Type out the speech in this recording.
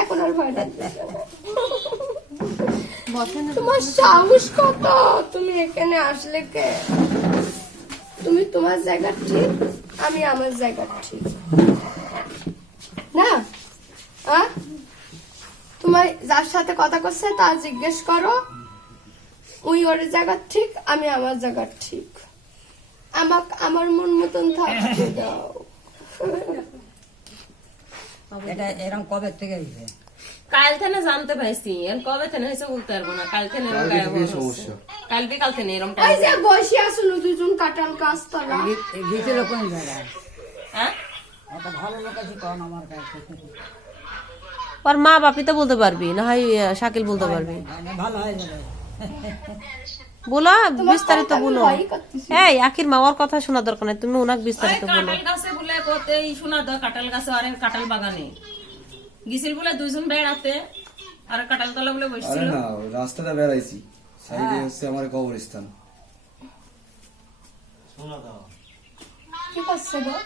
এখন আর ভয় লাগতেছে না। তোমার সাহস কত? তুমি এখানে আসলে কে? তুমি তোমার জায়গা ঠিক, আমি আমার জায়গা ঠিক না? তোমার যার সাথে কথা করছে তা জিজ্ঞেস করো, ওই ওর জায়গা ঠিক, আমি আমার জায়গা ঠিক। আমাকে আমার মন মতন থাকতে দাও। এটা এরকম কবে থেকে হয়েছে? কাল থেকে জানতে পাইছি, কবে থেকে হয়েছে বলতে পারবো না। কাল থেকে কাল বিকাল থেকে এরকম ওই যে বসে আসলো দুজন কাঁঠাল গাছ তলা। গেছিল কোন জায়গায়? হ্যাঁ, একটা ভালো লোক আছে কন আমার কাছে। ওর মা বাপি তো বলতে পারবি, না হয় শাকিল বলতে পারবি। ভালো হয়ে যাবে। বলো বিস্তারিত বলো। এই আখির মা, ওর কথা শোনা দরকার নাই, তুমি ওনাকে বিস্তারিত বলো। কাঁঠাল গাছে বলে কতেই শোনা দাও, কাঁঠাল গাছে আর কাঁঠাল বাগানে গিয়েছিল বলে দুইজন বেড়াতে, আর কাঁঠাল তলা বলে বসছিল। আরে না, রাস্তাটা বেড়াইছি, সাইডে হচ্ছে আমার কবরস্থান। কি করছে গো?